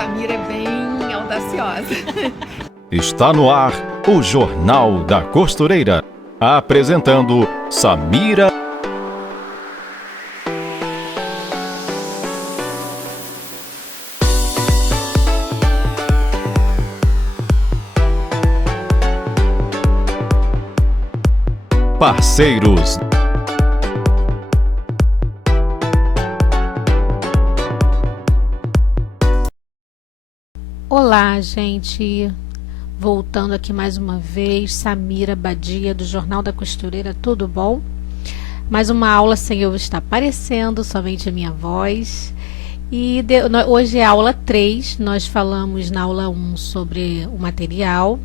Samira é bem audaciosa. Está no ar o Jornal da Costureira. Apresentando Samira. Parceiros. Olá, gente. Voltando aqui mais uma vez, Samira Badia do Jornal da Costureira, tudo bom? Mais uma aula sem eu estar aparecendo, somente a minha voz. E hoje é a aula 3, nós falamos na aula 1 sobre o material,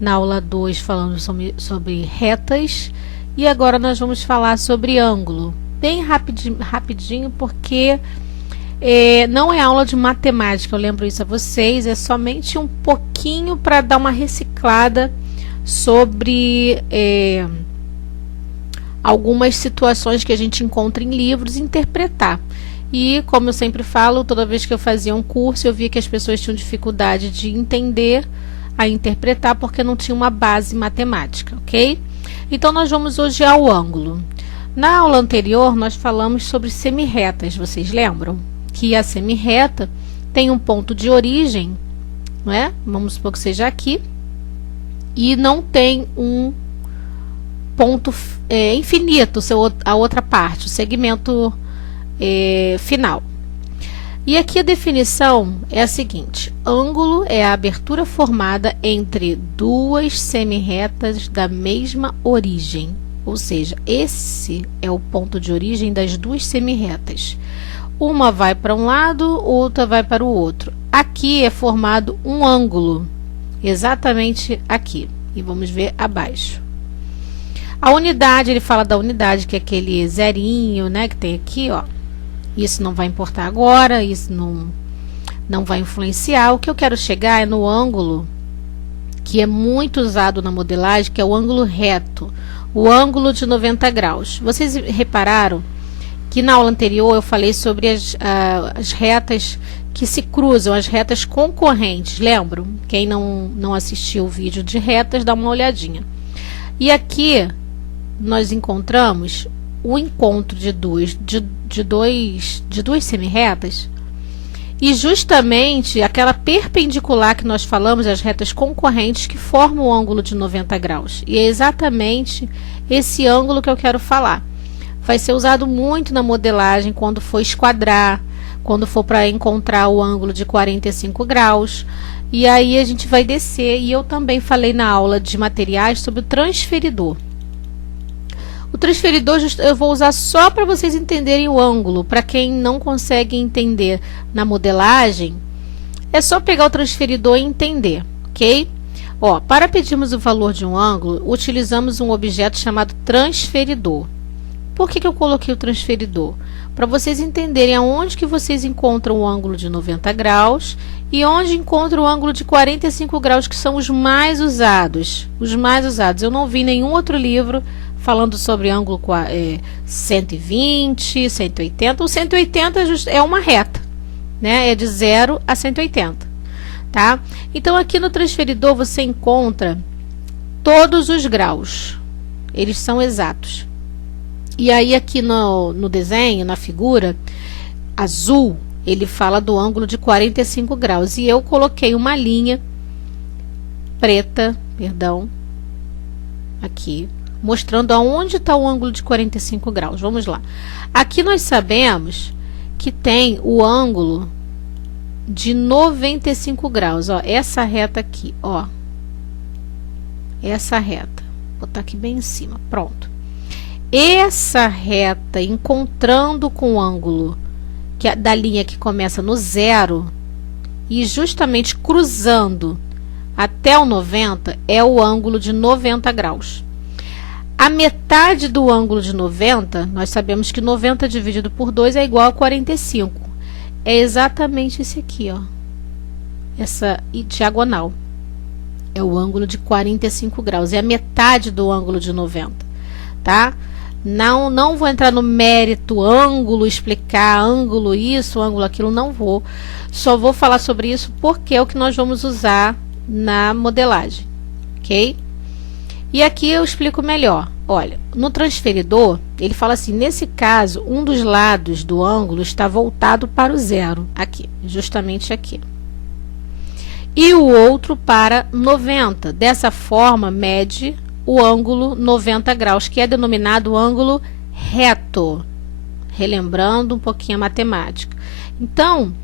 na aula 2 falamos sobre retas, e agora nós vamos falar sobre ângulo, bem rapidinho porque não é aula de matemática, eu lembro isso a vocês, é somente um pouquinho para dar uma reciclada sobre algumas situações que a gente encontra em livros e interpretar. E como eu sempre falo, toda vez que eu fazia um curso, eu via que as pessoas tinham dificuldade de entender a interpretar porque não tinha uma base matemática, ok? Então nós vamos hoje ao ângulo. Na aula anterior nós falamos sobre semirretas, vocês lembram? Que a semirreta tem um ponto de origem, não é? Vamos supor que seja aqui, e não tem um ponto infinito, a outra parte, o segmento final. E aqui a definição é a seguinte: ângulo é a abertura formada entre duas semirretas da mesma origem, ou seja, esse é o ponto de origem das duas semirretas. Uma vai para um lado, outra vai para o outro. Aqui é formado um ângulo, exatamente aqui. E vamos ver abaixo. A unidade, ele fala da unidade, que é aquele zerinho, né, que tem aqui, ó. Isso não vai importar agora, isso não vai influenciar. O que eu quero chegar é no ângulo, que é muito usado na modelagem, que é o ângulo reto, o ângulo de 90 graus. Vocês repararam que na aula anterior eu falei sobre as retas que se cruzam, as retas concorrentes, lembram? Quem não assistiu o vídeo de retas, dá uma olhadinha. E aqui nós encontramos o encontro de duas semirretas e justamente aquela perpendicular que nós falamos, as retas concorrentes que formam o ângulo de 90 graus. E é exatamente esse ângulo que eu quero falar. Vai ser usado muito na modelagem quando for esquadrar, quando for para encontrar o ângulo de 45 graus. E aí a gente vai descer, e eu também falei na aula de materiais sobre o transferidor. O transferidor eu vou usar só para vocês entenderem o ângulo. Para quem não consegue entender na modelagem, é só pegar o transferidor e entender, ok? Ó, para pedirmos o valor de um ângulo, utilizamos um objeto chamado transferidor. Por que eu coloquei o transferidor? Para vocês entenderem aonde que vocês encontram o ângulo de 90 graus e onde encontram o ângulo de 45 graus, que são os mais usados. Os mais usados. Eu não vi nenhum outro livro falando sobre ângulo 120, 180. O 180 é uma reta, né? É de 0 a 180. Tá? Então, aqui no transferidor você encontra todos os graus. Eles são exatos. E aí aqui no desenho, na figura azul, ele fala do ângulo de 45 graus. E eu coloquei uma linha preta, aqui, mostrando aonde está o ângulo de 45 graus. Vamos lá. Aqui nós sabemos que tem o ângulo de 95 graus. Ó, essa reta aqui, ó. Essa reta. Vou botar aqui bem em cima. Pronto. Essa reta, encontrando com o ângulo da linha que começa no 0 e justamente cruzando até o 90, é o ângulo de 90 graus. A metade do ângulo de 90, nós sabemos que 90 dividido por 2 é igual a 45. É exatamente esse aqui, ó. Essa diagonal. É o ângulo de 45 graus. É a metade do ângulo de 90, tá? Não vou entrar no mérito, ângulo, explicar ângulo isso, ângulo aquilo, não vou. só vou falar sobre isso porque é o que nós vamos usar na modelagem, ok? E aqui eu explico melhor. Olha, no transferidor, ele fala assim, nesse caso, um dos lados do ângulo está voltado para o zero, aqui, justamente aqui. E o outro para 90. Dessa forma, mede o ângulo 90 graus, que é denominado ângulo reto. Relembrando um pouquinho a matemática. Então,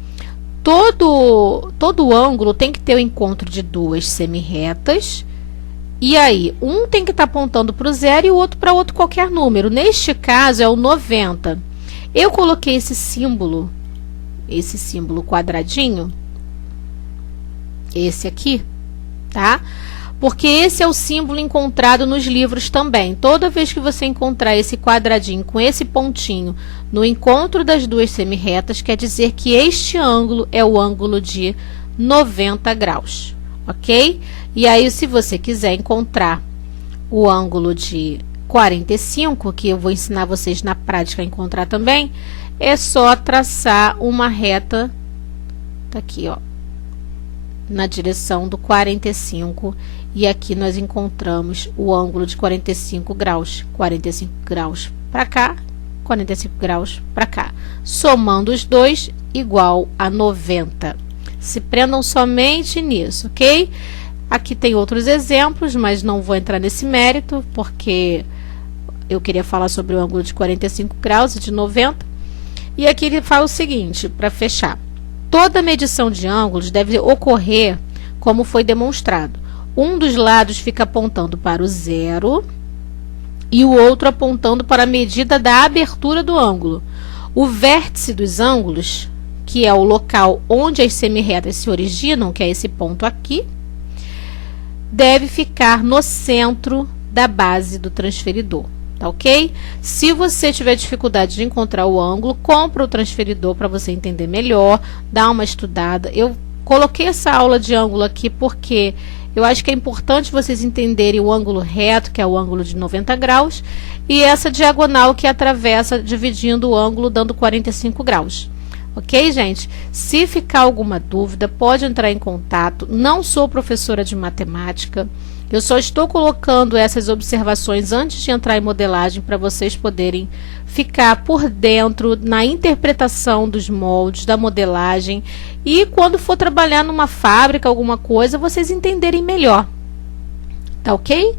todo ângulo tem que ter o encontro de duas semirretas. E aí, um tem que estar apontando para o zero e o outro para outro qualquer número. Neste caso, é o 90. Eu coloquei esse símbolo quadradinho, esse aqui, tá? Porque esse é o símbolo encontrado nos livros também. Toda vez que você encontrar esse quadradinho com esse pontinho no encontro das duas semirretas, quer dizer que este ângulo é o ângulo de 90 graus, ok? E aí, se você quiser encontrar o ângulo de 45, que eu vou ensinar vocês na prática a encontrar também, é só traçar uma reta, tá aqui, ó, na direção do 45, e aqui nós encontramos o ângulo de 45 graus. 45 graus para cá, 45 graus para cá. Somando os dois, igual a 90. Se prendam somente nisso, ok? Aqui tem outros exemplos, mas não vou entrar nesse mérito, porque eu queria falar sobre o ângulo de 45 graus e de 90. E aqui ele fala o seguinte, para fechar. Toda medição de ângulos deve ocorrer como foi demonstrado. Um dos lados fica apontando para o zero e o outro apontando para a medida da abertura do ângulo. O vértice dos ângulos, que é o local onde as semirretas se originam, que é esse ponto aqui, deve ficar no centro da base do transferidor, tá ok? Se você tiver dificuldade de encontrar o ângulo, compra o transferidor para você entender melhor, dá uma estudada. Eu coloquei essa aula de ângulo aqui porque eu acho que é importante vocês entenderem o ângulo reto, que é o ângulo de 90 graus, e essa diagonal que atravessa, dividindo o ângulo, dando 45 graus. Ok, gente? Se ficar alguma dúvida, pode entrar em contato. Não sou professora de matemática. Eu só estou colocando essas observações antes de entrar em modelagem para vocês poderem ficar por dentro na interpretação dos moldes, da modelagem, e quando for trabalhar numa fábrica, alguma coisa, vocês entenderem melhor. Tá ok?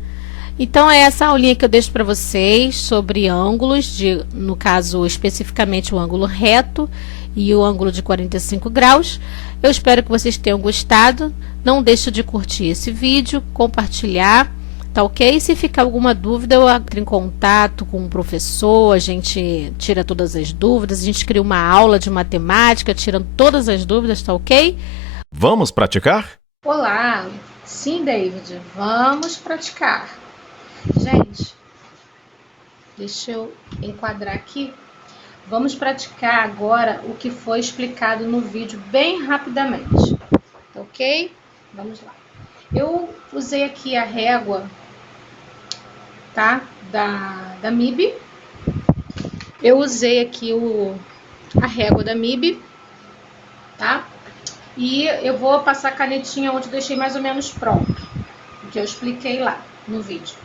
Então, é essa aulinha que eu deixo para vocês sobre ângulos, no caso, especificamente o ângulo reto e o ângulo de 45 graus. Eu espero que vocês tenham gostado. Não deixe de curtir esse vídeo, compartilhar, tá ok? Se ficar alguma dúvida, eu entro em contato com o professor, a gente tira todas as dúvidas, a gente cria uma aula de matemática, tirando todas as dúvidas, tá ok? Vamos praticar? Olá! Sim, David, vamos praticar. Gente, deixa eu enquadrar aqui. Vamos praticar agora o que foi explicado no vídeo bem rapidamente, ok? Vamos lá. Eu usei aqui a régua, tá? Da MIB. Eu usei aqui a régua da MIB, tá? E eu vou passar a canetinha onde eu deixei mais ou menos pronto, o que eu expliquei lá no vídeo,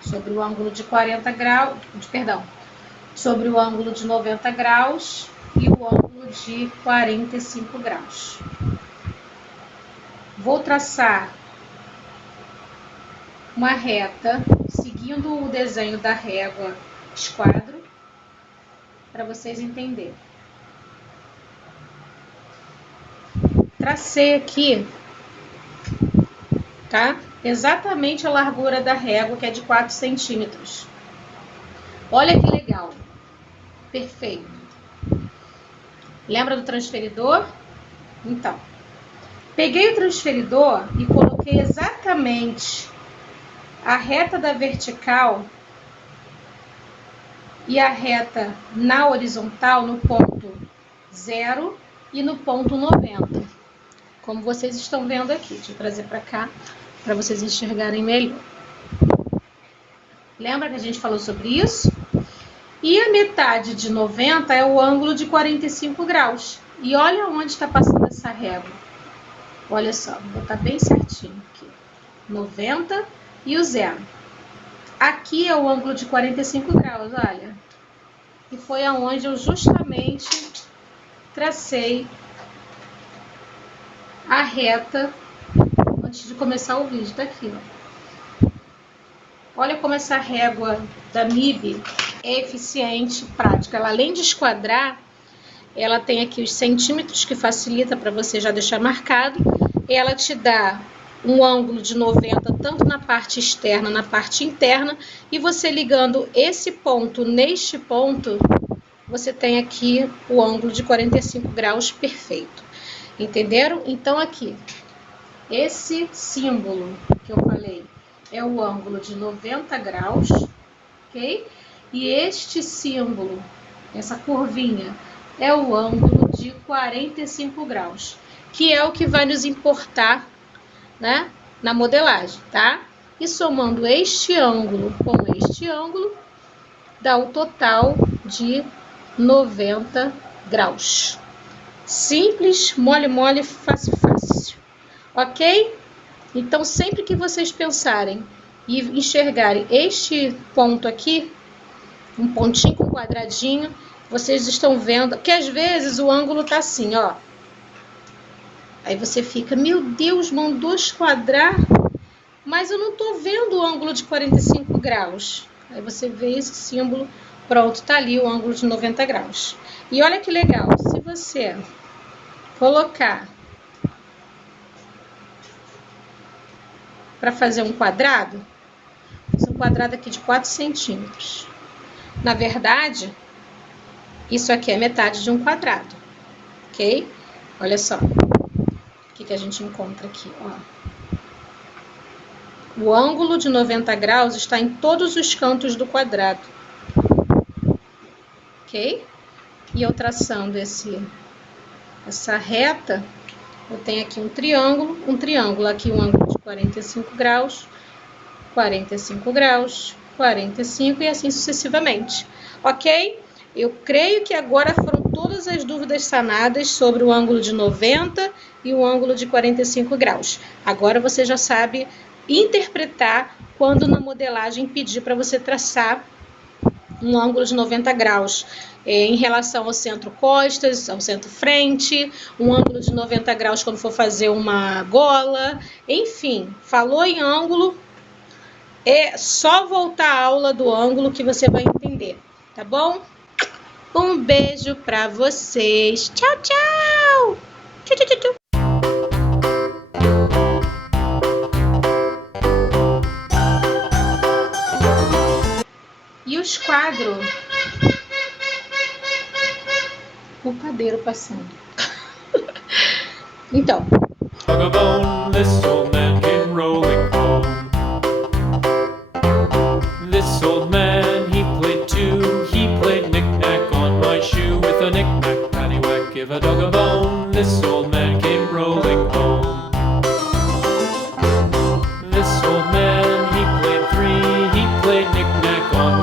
sobre o ângulo de 40 graus, sobre o ângulo de 90 graus e o ângulo de 45 graus. Vou traçar uma reta, seguindo o desenho da régua esquadro, para vocês entenderem. Tracei aqui, tá? Exatamente a largura da régua, que é de 4 centímetros. Olha que legal. Perfeito. Lembra do transferidor? Então, peguei o transferidor e coloquei exatamente a reta da vertical e a reta na horizontal no ponto 0 e no ponto 90. Como vocês estão vendo aqui. Deixa eu trazer para cá, para vocês enxergarem melhor. Lembra que a gente falou sobre isso? E a metade de 90 é o ângulo de 45 graus. E olha onde está passando essa régua. Olha só, vou botar bem certinho aqui. 90 e o 0. Aqui é o ângulo de 45 graus, olha. E foi aonde eu justamente tracei a reta antes de começar o vídeo. Tá aqui, ó. Olha como essa régua da MIB é eficiente, prática. Ela, além de esquadrar, ela tem aqui os centímetros que facilita para você já deixar marcado. Ela te dá um ângulo de 90 tanto na parte externa, na parte interna. E você ligando esse ponto neste ponto, você tem aqui o ângulo de 45 graus perfeito. Entenderam? Então aqui, esse símbolo que eu falei é o ângulo de 90 graus, ok? E este símbolo, essa curvinha, é o ângulo de 45 graus, que é o que vai nos importar, né, na modelagem, tá? E somando este ângulo com este ângulo, dá o total de 90 graus. Simples, mole, mole, fácil, fácil. Ok? Então, sempre que vocês pensarem e enxergarem este ponto aqui, um pontinho com quadradinho, vocês estão vendo que às vezes o ângulo tá assim, ó. Aí você fica, meu Deus, mandou esquadrar, mas eu não tô vendo o ângulo de 45 graus. Aí você vê esse símbolo, pronto, tá ali o ângulo de 90 graus. E olha que legal, se você colocar para fazer um quadrado aqui de 4 centímetros. Na verdade, isso aqui é metade de um quadrado, ok? Olha só, o que a gente encontra aqui, ó. O ângulo de 90 graus está em todos os cantos do quadrado, ok? E eu traçando essa reta, eu tenho aqui um triângulo, aqui um ângulo de 45 graus, 45 graus, 45 e assim sucessivamente, ok? Eu creio que agora foram todas as dúvidas sanadas sobre o ângulo de 90 e o ângulo de 45 graus. Agora você já sabe interpretar quando na modelagem pedir para você traçar um ângulo de 90 graus em relação ao centro-costas, ao centro-frente, um ângulo de 90 graus quando for fazer uma gola, enfim, falou em ângulo, é só voltar à aula do ângulo que você vai entender, tá bom? Um beijo pra vocês. Tchau, tchau! Tchau, tchau, tchau. E os quadros? O padeiro passando. Então. This old man came rolling home. This old man, he played too. He played knick-knack on my shoe with a knick-knack, paddywhack, give a dog a bone. This old man came rolling home. This old man, he played three. He played knick-knack on my